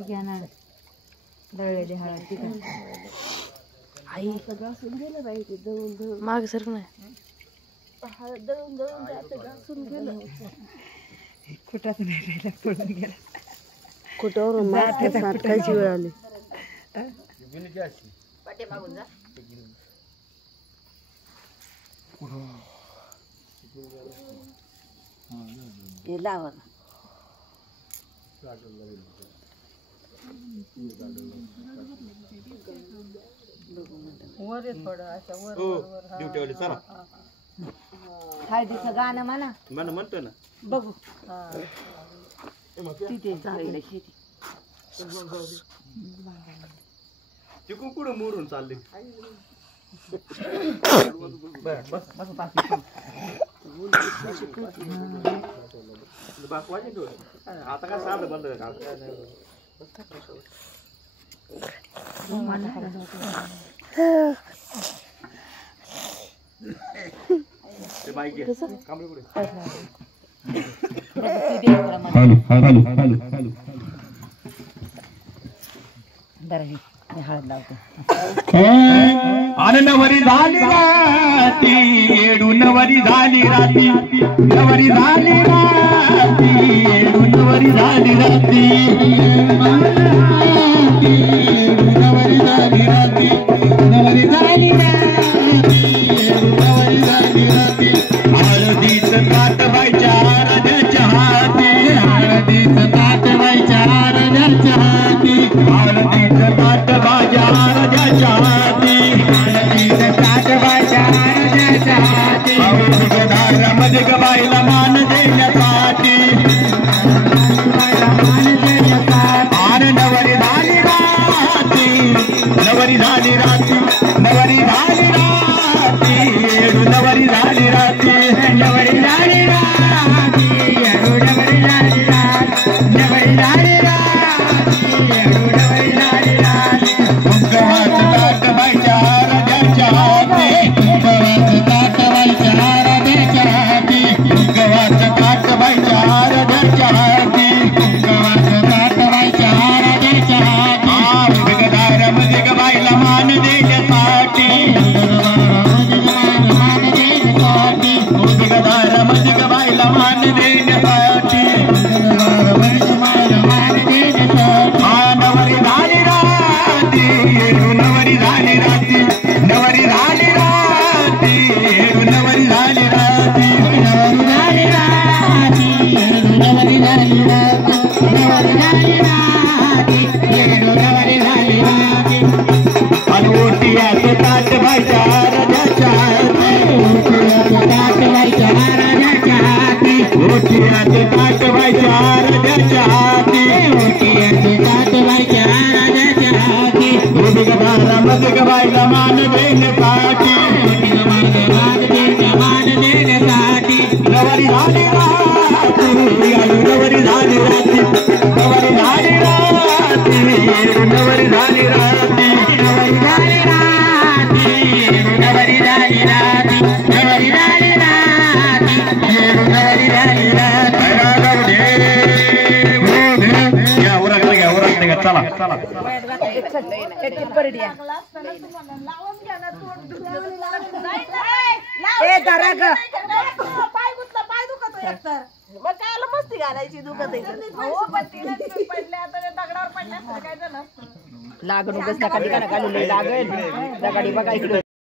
घ्या ना दळलेली हळद ती आई घासून गेलं बाई ते दळून दळून माग सर नाही हळद दळून दळून जाते घासून गेलं कुठाच नाही राहिला पळून गेला कुठवर सारखायची वेळ आली लावा वर थोडं अशा वर ड्युटीवाले चला हळदीचं गाणं म्हणा म्हणतो ना बघू तिथे जायला शेती तिकडून कुठं मोरून चालले आता काय साधं बंद ते बाईक कांबळे पुढे हळद लावते नवरी झाली राती येडू नवरी झाली राती नवरी झाली राती येडू नवरी झाली राती नवरी झाली राती नवरी झाली राती नवरी झाली राती हळदीचं ताट बाईच्या राजाच्या हाती हळदीचं ताट बाईच्या राजाच्या हाती हळदीचं ताट बाजा राजाच्या हाती हळदीचं ताट बाजा राजाच्या हाती मध्ये गबाईला मान देण्यासाठी आर नवरी झाली राती नवरी झाली राती नवरी झाली राती नवरी झाली राती नवरी झाली राती नवरी झाली राती नवरी झाली राती नवरी झाली राती कुंकवाचं ताट बाईच्या राजाच्या हाती कुंकवाचं ताट बाईच्या राजाच्या हाती कुंकवाचं ताट बाईच्या राजाच्या हाती कुंकवाचं ताट बाईच्या राजाच्या हाती मध्ये गबाईला मान देण्यासाठी मध्ये गबाईला मान देण्यासाठी नवरी झाली राती नवरी झाली राती नवरी झाली राती नवरी झाली राती नवरी झाली राती नवरी झाली राती नवरी झाली राती नवरी झाली राती ओटियाचं ताट बाईच्या राजाच्या हाती ओटियाचं ताट बाईच्या राजाच्या हाती ओटियाचं ताट बाईच्या राजाच्या हाती ओटियाचं ताट बाईच्या राजाच्या हाती मध्ये गबाईला मान देण्यासाठी मान देण्यासाठी नवरी झाली राती नवरी झाली राती नवरी झाली राती नवरी झाली राती नवरी झाली राती नवरी झाली राती नवरी झाली राती नवरी झाली राती घ्या उरकलं घ्या चला चला मग काय मस्ती घालायची दुखत लागण उगाच नका लागेल दगडी बघा इकडे